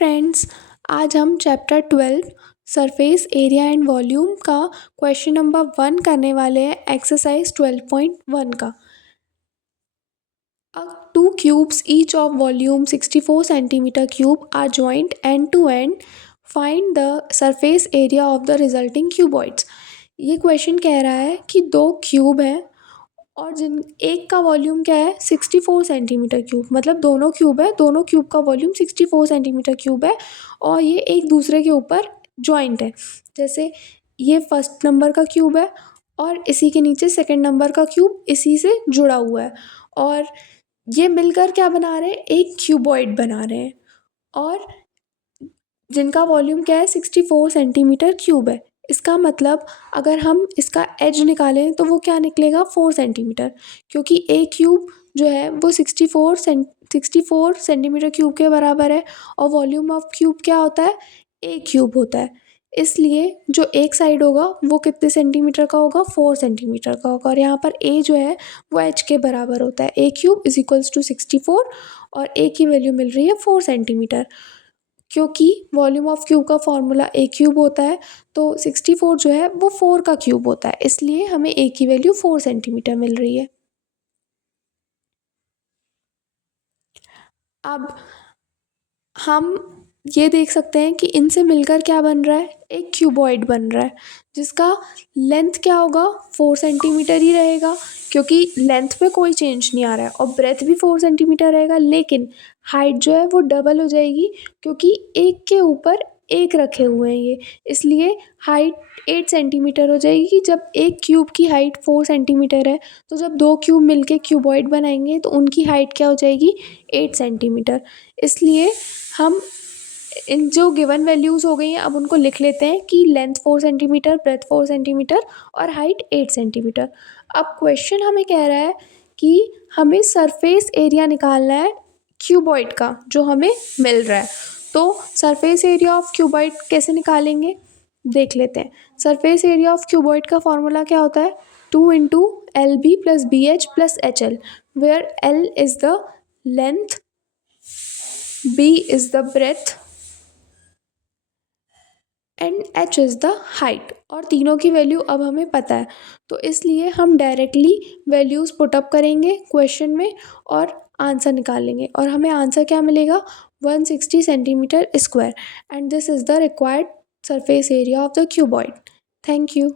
Friends, आज हम chapter 12 surface area and volume का क्वेश्चन नंबर 1 करने वाले हैं एक्सरसाइज 12.1 का। Two cubes each of volume 64 centimetre cube are joined end to end, find the surface area of the resulting cuboids. ये question कह रहा है कि दो क्यूब हैं और जिन एक का वॉल्यूम क्या है 64 सेंटीमीटर क्यूब, मतलब दोनों क्यूब है, दोनों क्यूब का वॉल्यूम 64 सेंटीमीटर क्यूब है और ये एक दूसरे के ऊपर जॉइंट है। जैसे ये फर्स्ट नंबर का क्यूब है और इसी के नीचे सेकंड नंबर का क्यूब इसी से जुड़ा हुआ है और ये मिलकर क्या बना रहे हैं, एक क्यूबॉइड बना रहे हैं और जिनका वॉल्यूम क्या है 64 सेंटीमीटर क्यूब है। इसका मतलब अगर हम इसका एज निकालें तो वो क्या निकलेगा 4 सेंटीमीटर, क्योंकि एक क्यूब जो है वो 64 सेंटीमीटर क्यूब के बराबर है और वॉल्यूम ऑफ क्यूब क्या होता है, एक क्यूब होता है। इसलिए जो एक साइड होगा वो कितने सेंटीमीटर का होगा, 4 सेंटीमीटर का होगा और यहाँ पर ए जो है वो एच के बराबर होता है। ए क्यूब इज इक्वल्स टू 64 और ए की वैल्यू मिल रही है 4 सेंटीमीटर। क्योंकि वॉल्यूम ऑफ क्यूब का फॉर्मूला ए क्यूब होता है तो 64 जो है वो 4 का क्यूब होता है, इसलिए हमें ए की वैल्यू 4 सेंटीमीटर मिल रही है। अब हम ये देख सकते हैं कि इनसे मिलकर क्या बन रहा है, एक क्यूबॉइड बन रहा है जिसका लेंथ क्या होगा 4 सेंटीमीटर ही रहेगा, क्योंकि लेंथ में कोई चेंज नहीं आ रहा है और ब्रेथ भी 4 सेंटीमीटर रहेगा, लेकिन हाइट जो है वो डबल हो जाएगी क्योंकि एक के ऊपर एक रखे हुए हैं ये, इसलिए हाइट 8 सेंटीमीटर हो जाएगी। जब एक क्यूब की हाइट 4 सेंटीमीटर है तो जब दो क्यूब मिलके क्यूबॉइड बनाएंगे तो उनकी हाइट क्या हो जाएगी 8 सेंटीमीटर। इसलिए हम इन जो गिवन वैल्यूज़ हो गई हैं अब उनको लिख लेते हैं कि लेंथ 4 सेंटीमीटर, ब्रेथ 4 सेंटीमीटर और हाइट 8 सेंटीमीटर। अब क्वेश्चन हमें कह रहा है कि हमें सरफेस एरिया निकालना है क्यूबॉइड का जो हमें मिल रहा है। तो सरफेस एरिया ऑफ क्यूबॉइड कैसे निकालेंगे देख लेते हैं। सरफेस एरिया ऑफ क्यूबॉइड का फॉर्मूला क्या होता है, 2 into L B plus B H plus H L, where L is the length, B is the breadth and H is the height, और तीनों की वैल्यू अब हमें पता है तो इसलिए हम डायरेक्टली वैल्यूज़ पुटअप करेंगे क्वेश्चन में और आंसर निकालेंगे और हमें आंसर क्या मिलेगा 160 centimetre square and this is the required surface area of the cuboid. Thank you.